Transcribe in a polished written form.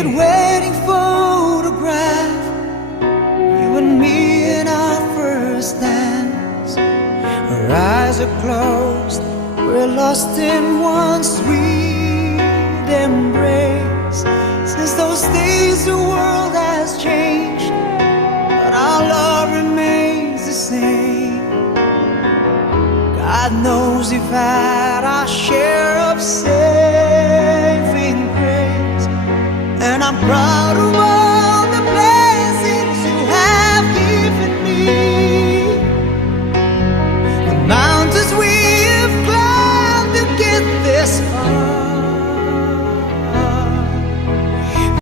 faded wedding photograph, you and me in our first dance. Our eyes are closed, we're lost in one sweet embrace. Since those days the world has changed, but our love remains the same. God knows we've had our share of saving grace, and I'm proud of